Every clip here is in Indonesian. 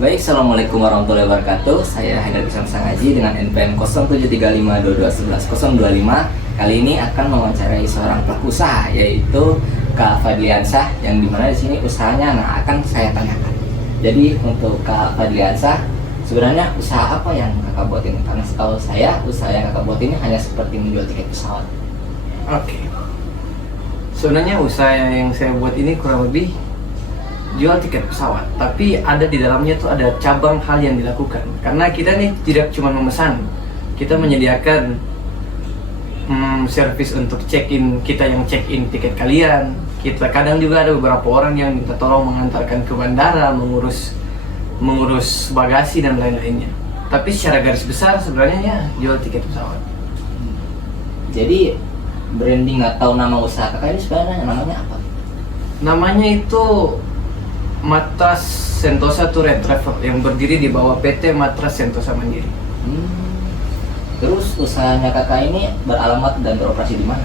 Baik, Assalamualaikum warahmatullahi wabarakatuh. Saya Haidar Isam Sangaji dengan NPM 0735221125. Kali ini akan mewawancarai seorang pelaku usaha, yaitu Kak Fadliansah, yang dimana di sini usahanya akan saya tanyakan. Jadi untuk Kak Fadliansah, sebenarnya usaha apa yang kakak buat ini? Karena setahu saya, usaha yang kakak buat ini hanya seperti menjual tiket pesawat. Oke. Sebenarnya usaha yang saya buat ini kurang lebih jual tiket pesawat, tapi ada di dalamnya tuh ada cabang hal yang dilakukan. Karena kita nih tidak cuma memesan, kita menyediakan servis untuk check-in, kita yang check-in tiket kalian. Kita kadang juga ada beberapa orang yang minta tolong mengantarkan ke bandara, mengurus bagasi dan lain-lainnya. Tapi secara garis besar sebenarnya ya jual tiket pesawat. Jadi branding atau nama usaha kakak ini sebenarnya namanya apa? Namanya itu Matras Sentosa Tour and Travel yang berdiri di bawah PT Matras Sentosa Mandiri. Terus usahanya kakak ini beralamat dan beroperasi di mana?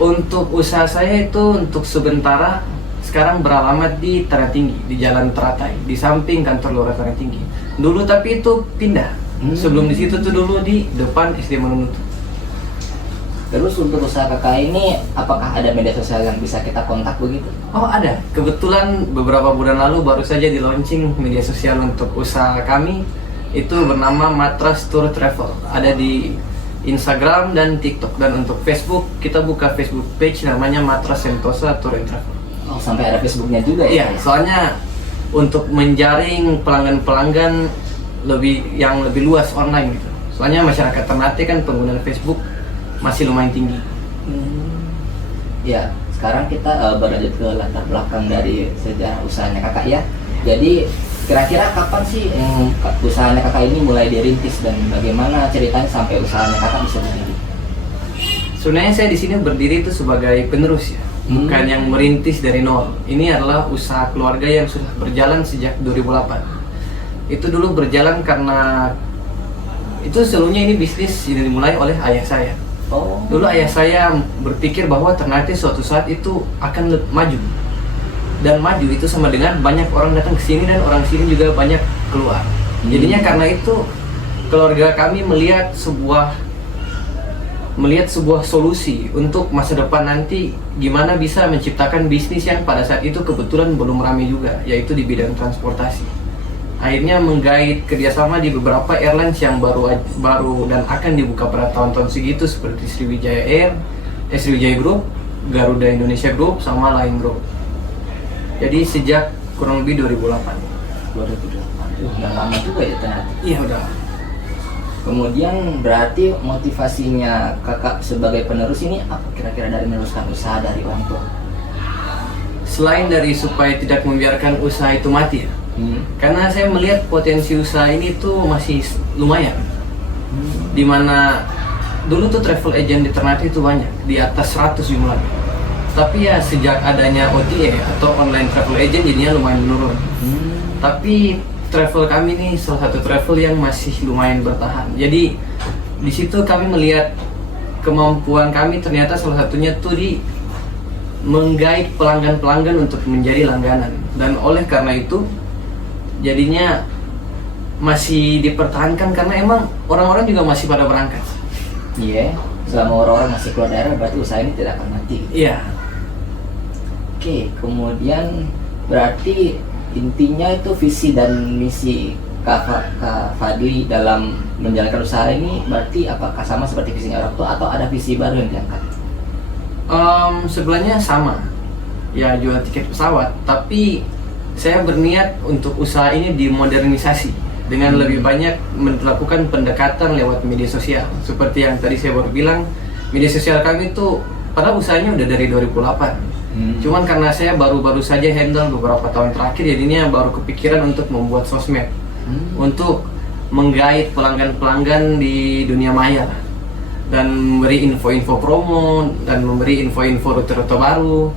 Untuk usaha saya itu untuk sementara sekarang beralamat di Tanah Tinggi, di Jalan Teratai, di samping kantor Lurah Tanah Tinggi. Dulu tapi itu pindah. Sebelum di situ tuh dulu di depan SD Manunutu. Terus untuk usaha kakak ini, apakah ada media sosial yang bisa kita kontak begitu? Oh ada, kebetulan beberapa bulan lalu baru saja di launching media sosial untuk usaha kami. Itu bernama Matras Tour Travel, ada di Instagram dan TikTok. Dan untuk Facebook, kita buka Facebook page namanya Matras Sentosa Tour and Travel. Oh, sampai ada Facebooknya juga ya? Iya, soalnya untuk menjaring pelanggan-pelanggan yang lebih luas online gitu. Soalnya masyarakat Ternate kan penggunaan Facebook masih lumayan tinggi. Ya, sekarang kita berlanjut ke latar belakang dari sejarah usahanya kakak ya. Jadi kira-kira kapan sih usahanya kakak ini mulai dirintis dan bagaimana ceritanya sampai usahanya kakak bisa berdiri? Sebenarnya saya di sini berdiri itu sebagai penerus ya, bukan yang merintis dari nol. Ini adalah usaha keluarga yang sudah berjalan sejak 2008. Itu dulu berjalan karena itu sebelumnya ini bisnis yang dimulai oleh ayah saya. Dulu ayah saya berpikir bahwa Ternate suatu saat itu akan maju. Dan maju itu sama dengan banyak orang datang ke sini dan orang sini juga banyak keluar. Jadinya karena itu keluarga kami melihat sebuah solusi untuk masa depan nanti, gimana bisa menciptakan bisnis yang pada saat itu kebetulan belum ramai juga, yaitu di bidang transportasi. Akhirnya menggait kerjasama di beberapa airlines yang baru dan akan dibuka pada tahun-tahun segitu, seperti Sriwijaya Air, Sriwijaya Group, Garuda Indonesia Group, sama Line Group. Jadi sejak kurang lebih 2008. 2008. Udah lama juga ya ternyata. Iya udah. Kemudian berarti motivasinya kakak sebagai penerus ini apa kira-kira dari meneruskan usaha dari orang tua? Selain dari supaya tidak membiarkan usaha itu mati ya. Karena saya melihat potensi usaha ini tuh masih lumayan. Dimana dulu tuh travel agent di Ternate itu banyak, di atas 100 jumlahnya. Tapi ya sejak adanya OTA atau online travel agent jadinya lumayan menurun. Tapi travel kami ini salah satu travel yang masih lumayan bertahan. Jadi di situ kami melihat kemampuan kami, ternyata salah satunya tuh di menggait pelanggan-pelanggan untuk menjadi langganan. Dan oleh karena itu jadinya masih dipertahankan karena emang orang-orang juga masih pada berangkat. Iya, selama orang-orang masih keluar daerah berarti usaha ini tidak akan mati. Iya. Oke, kemudian berarti intinya itu visi dan misi Kak Fadli dalam menjalankan usaha ini berarti apakah sama seperti visinya orang tua atau ada visi baru yang diangkat? Sebenarnya sama, ya jual tiket pesawat, tapi saya berniat untuk usaha ini dimodernisasi dengan lebih banyak melakukan pendekatan lewat media sosial. Seperti yang tadi saya baru bilang, media sosial kami itu padahal usahanya udah dari 2008. Cuman karena saya baru-baru saja handle beberapa tahun terakhir, jadinya baru kepikiran untuk membuat sosmed untuk menggait pelanggan-pelanggan di dunia maya dan memberi info-info promo dan memberi info-info rute-rute baru.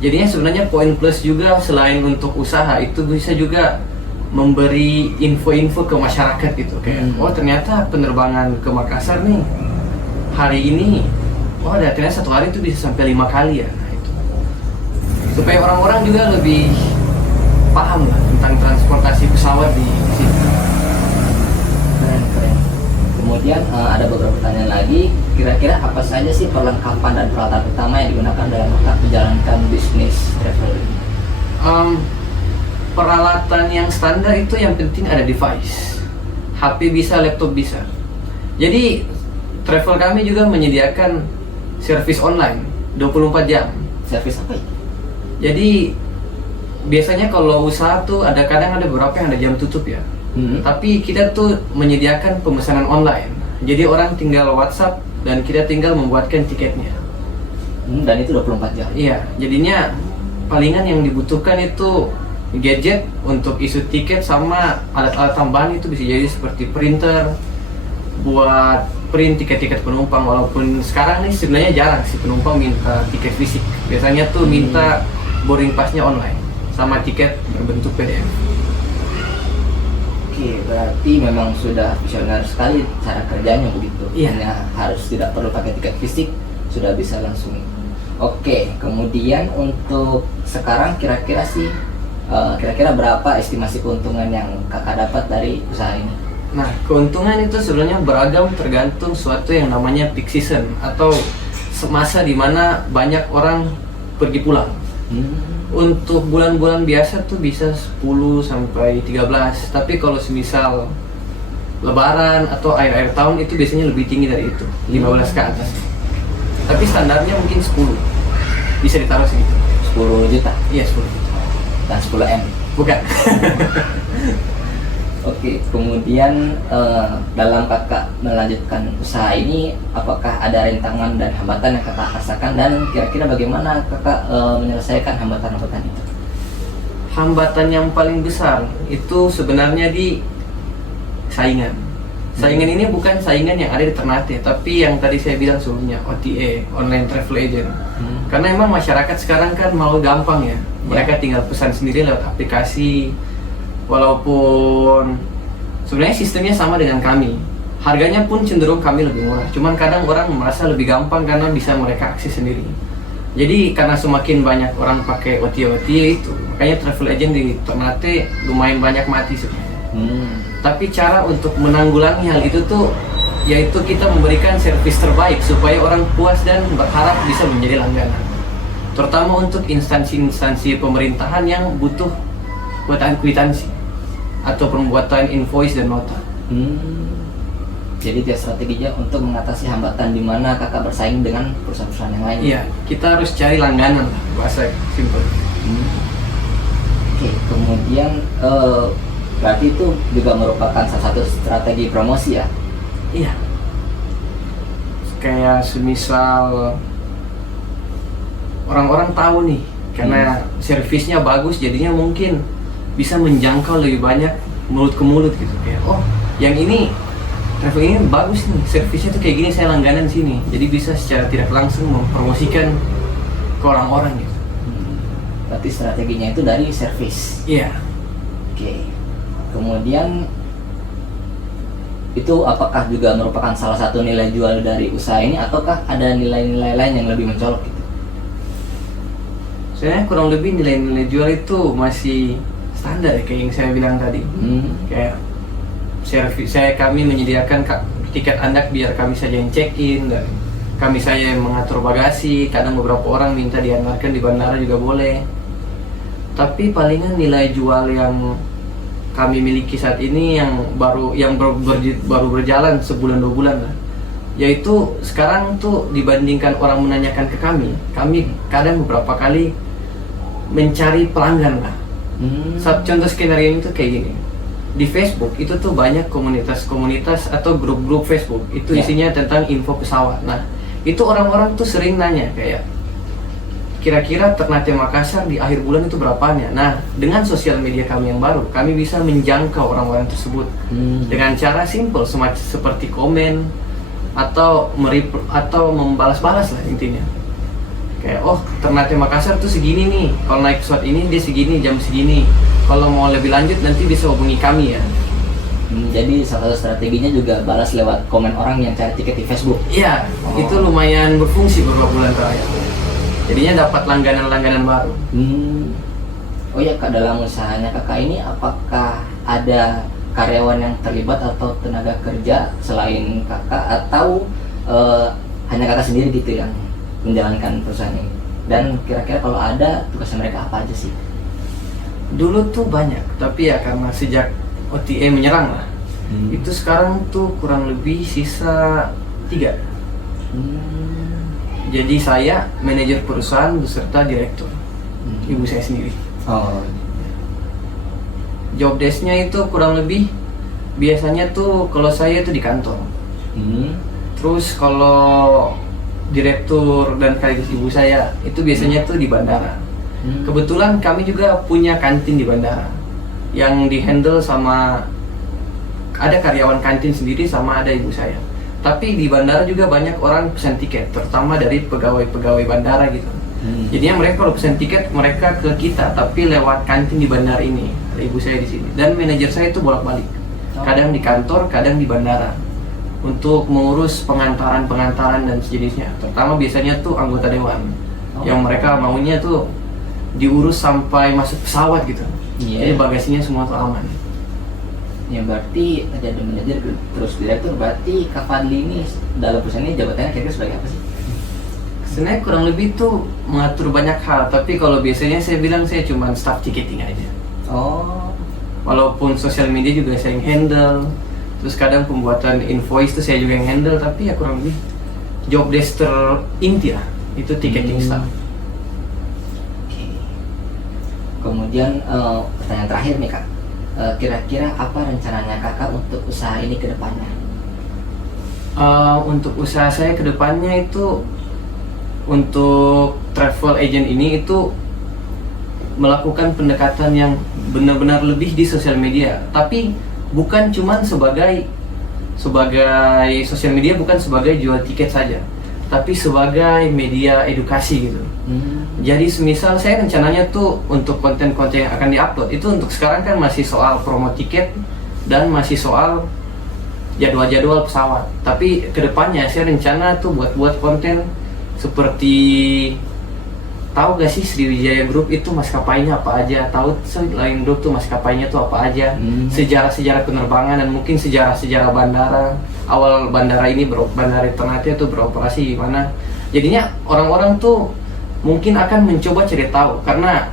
Jadinya sebenarnya poin plus juga selain untuk usaha itu bisa juga memberi info-info ke masyarakat gitu kayak oh ternyata penerbangan ke Makassar nih hari ini ternyata satu hari itu bisa sampai 5 kali ya. Nah, itu supaya orang-orang juga lebih paham lah tentang transportasi pesawat pesawat di sini. Keren, keren. Kemudian ada beberapa pertanyaan lagi. Kira-kira apa saja sih perlengkapan dan peralatan utama yang digunakan dalam Kakak menjalankan bisnis travel ini? Peralatan yang standar itu yang penting ada device. HP bisa, laptop bisa. Jadi travel kami juga menyediakan servis online 24 jam. Servis apa itu? Jadi biasanya kalau usaha tuh kadang ada beberapa yang ada jam tutup ya. Tapi kita tuh menyediakan pemesanan online. Jadi orang tinggal WhatsApp dan kita tinggal membuatkan tiketnya. Dan itu 24 jam. Iya, jadinya palingan yang dibutuhkan itu gadget untuk isu tiket sama alat-alat tambahan itu bisa jadi seperti printer buat print tiket-tiket penumpang. Walaupun sekarang nih sebenarnya jarang sih penumpang minta tiket fisik. Biasanya tuh minta boarding passnya online sama tiket berbentuk PDF. Oke, berarti memang sudah visioner sekali cara kerjanya begitu. Iya. Hanya harus tidak perlu pakai tiket fisik, sudah bisa langsung. Oke, kemudian untuk sekarang kira-kira berapa estimasi keuntungan yang Kakak dapat dari usaha ini? Nah, keuntungan itu sebenarnya beragam tergantung suatu yang namanya peak season atau masa di mana banyak orang pergi pulang. Untuk bulan-bulan biasa tuh bisa 10 sampai 13. Tapi kalau semisal lebaran atau akhir-akhir tahun itu biasanya lebih tinggi dari itu, 15 ke atas. Tapi standarnya mungkin 10. Bisa ditaruh segitu. 10 juta Iya, 10. dan 10 M. Bukan. Oke, kemudian dalam Kakak melanjutkan usaha ini, apakah ada rintangan dan hambatan yang Kakak rasakan, dan kira-kira bagaimana Kakak menyelesaikan hambatan-hambatan itu? Hambatan yang paling besar itu sebenarnya di saingan. Saingan ini bukan saingan yang ada di Ternate, tapi yang tadi saya bilang sebelumnya, OTA, Online Travel Agent. Karena emang masyarakat sekarang kan mau gampang ya. Mereka tinggal pesan sendiri lewat aplikasi. Walaupun sebenarnya sistemnya sama dengan kami, harganya pun cenderung kami lebih murah. Cuman kadang orang merasa lebih gampang karena bisa mereka akses sendiri. Jadi karena semakin banyak orang pakai OTA itu, makanya travel agent di Ternate lumayan banyak mati sebenarnya. Tapi cara untuk menanggulangi hal itu tuh, yaitu kita memberikan servis terbaik supaya orang puas dan berharap bisa menjadi langganan. Terutama untuk instansi-instansi pemerintahan yang butuh buatan kwitansi atau pembuatan invoice dan nota. Jadi dia strateginya untuk mengatasi hambatan di mana Kakak bersaing dengan perusahaan-perusahaan yang lain. Iya, kita harus cari langganan lah, bahasa simple. Oke, kemudian berarti itu juga merupakan salah satu strategi promosi ya? Iya. Kayak semisal orang-orang tahu nih, karena servisnya bagus, jadinya mungkin bisa menjangkau lebih banyak mulut ke mulut gitu. Kayak, oh yang ini travel ini bagus nih, servisnya tuh kayak gini, saya langganan sini. Jadi bisa secara tidak langsung mempromosikan ke orang-orang gitu. Berarti strateginya itu dari servis. Iya. Oke. Kemudian itu apakah juga merupakan salah satu nilai jual dari usaha ini, ataukah ada nilai-nilai lain yang lebih mencolok gitu? Sebenarnya kurang lebih nilai-nilai jual itu masih standar ya, kayak yang saya bilang tadi. Kayak servis kami menyediakan tiket Anda biar kami saja yang check-in, dan kami saja yang mengatur bagasi. Kadang beberapa orang minta diantarkan di bandara juga boleh. Tapi palingan nilai jual yang kami miliki saat ini yang baru berjalan sebulan 2 bulan lah, yaitu sekarang tuh dibandingkan orang menanyakan ke kami kadang beberapa kali mencari pelanggan lah. Contoh skenario itu kayak gini. Di Facebook itu tuh banyak komunitas-komunitas atau grup-grup Facebook itu isinya tentang info pesawat. Nah, itu orang-orang tuh sering nanya kayak, kira-kira Ternate Makassar di akhir bulan itu berapanya? Nah, dengan sosial media kami yang baru, kami bisa menjangkau orang-orang tersebut dengan cara simple, seperti komen atau membalas-balas lah intinya. Kayak, oh Ternate Makassar tuh segini nih, kalau naik pesawat ini dia segini, jam segini. Kalau mau lebih lanjut nanti bisa hubungi kami ya. Jadi salah satu strateginya juga balas lewat komen orang yang cari tiket di Facebook. Iya, itu lumayan berfungsi beberapa bulan terakhir. Jadinya dapat langganan-langganan baru. Oh ya Kak, dalam usahanya Kakak ini apakah ada karyawan yang terlibat atau tenaga kerja selain kakak, atau hanya kakak sendiri gitu yang menjalankan perusahaan ini? Dan kira-kira kalau ada, tugasnya mereka apa aja sih? Dulu tuh banyak, tapi ya karena sejak OTA menyerang lah, itu sekarang tuh kurang lebih sisa 3. Jadi saya manajer perusahaan beserta direktur, ibu saya sendiri. Oh. Job desk-nya itu kurang lebih biasanya tuh kalau saya itu di kantor. Terus kalau direktur dan sekaligus ibu saya itu biasanya tuh di bandara. Kebetulan kami juga punya kantin di bandara yang dihandle sama, ada karyawan kantin sendiri sama ada ibu saya. Tapi di bandara juga banyak orang pesan tiket, terutama dari pegawai-pegawai bandara gitu. Jadinya mereka kalau pesan tiket mereka ke kita, tapi lewat kantin di bandara ini. Ada ibu saya di sini dan manajer saya itu bolak-balik. Kadang di kantor, kadang di bandara untuk mengurus pengantaran dan sejenisnya. Terutama biasanya tuh anggota dewan yang mereka maunya tuh diurus sampai masuk pesawat gitu. Jadi bagasinya semua tuh aman. Ya berarti jadi manajer terus direktur, berarti Kak Fadli ini dalam perusahaan ini jabatannya kira-kira sebagai apa sih? Sebenarnya kurang lebih tuh mengatur banyak hal, tapi kalau biasanya saya bilang saya cuma staff ticketing aja. Oh. Walaupun sosial media juga saya yang handle, terus kadang pembuatan invoice tuh saya juga yang handle, tapi ya kurang lebih job desk terinti lah itu ticketing staff. Oke. Kemudian pertanyaan terakhir nih Kak, kira-kira apa rencananya kakak untuk usaha ini ke depannya? Untuk usaha saya ke depannya itu, untuk travel agent ini itu melakukan pendekatan yang benar-benar lebih di sosial media, tapi bukan cuman sebagai sosial media, bukan sebagai jual tiket saja, tapi sebagai media edukasi gitu. Jadi semisal saya rencananya tuh untuk konten-konten yang akan diupload itu untuk sekarang kan masih soal promo tiket dan masih soal jadwal-jadwal pesawat. Tapi kedepannya saya rencana tuh buat konten seperti, tahu gak sih Sriwijaya Group itu maskapainya apa aja, tahu Lion Group tuh maskapainya tuh apa aja, sejarah-sejarah penerbangan dan mungkin sejarah-sejarah bandara, awal bandara ini bandara Ternate itu beroperasi gimana. Jadinya orang-orang tuh mungkin akan mencoba cari tahu, karena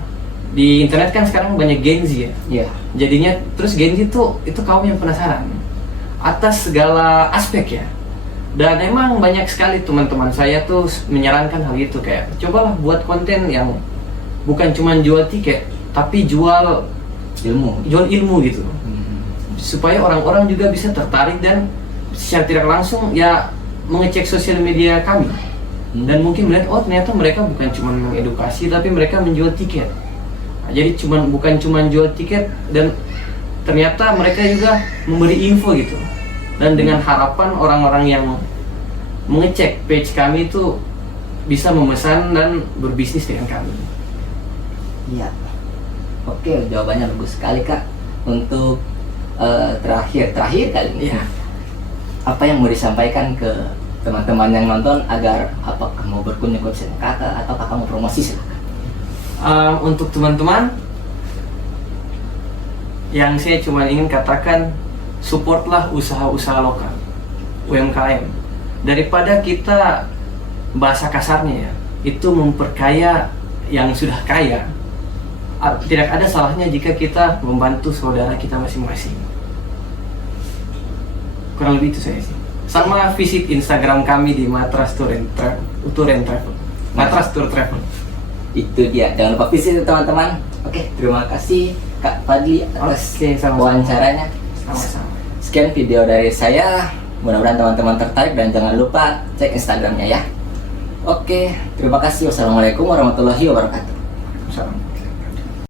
di internet kan sekarang banyak Gen Z ya. Jadinya terus Gen Z tuh itu kaum yang penasaran atas segala aspek ya. Dan emang banyak sekali teman-teman saya tuh menyarankan hal itu, kayak cobalah buat konten yang bukan cuma jual tiket, tapi jual ilmu gitu. Supaya orang-orang juga bisa tertarik dan secara tidak langsung ya mengecek sosial media kami. Dan mungkin melihat, oh ternyata mereka bukan cuma mengedukasi, tapi mereka menjual tiket. Nah, jadi bukan cuma jual tiket, dan ternyata mereka juga memberi info gitu. Dan dengan harapan orang-orang yang mengecek page kami itu bisa memesan dan berbisnis dengan kami. Iya. Oke, jawabannya bagus sekali Kak. Untuk terakhir kali ini, apa yang mau disampaikan ke teman-teman yang nonton, agar apakah mau berkunjung ke website kakak atau kakak mau promosi, silakan. Untuk teman-teman, yang saya cuma ingin katakan, supportlah usaha-usaha lokal, UMKM. Daripada kita, bahasa kasarnya ya, itu memperkaya yang sudah kaya, tidak ada salahnya jika kita membantu saudara kita masing-masing. Kurang lebih itu saya sih. Sama visit Instagram kami di Matras Tour and Travel. Matras Tour Travel. Itu dia, jangan lupa visit teman-teman. Oke, terima kasih Kak Fadli atas wawancaranya. Sama-sama. Sekian video dari saya, mudah-mudahan teman-teman tertarik dan jangan lupa cek Instagramnya ya. Oke, terima kasih. Wassalamualaikum warahmatullahi wabarakatuh. Salam.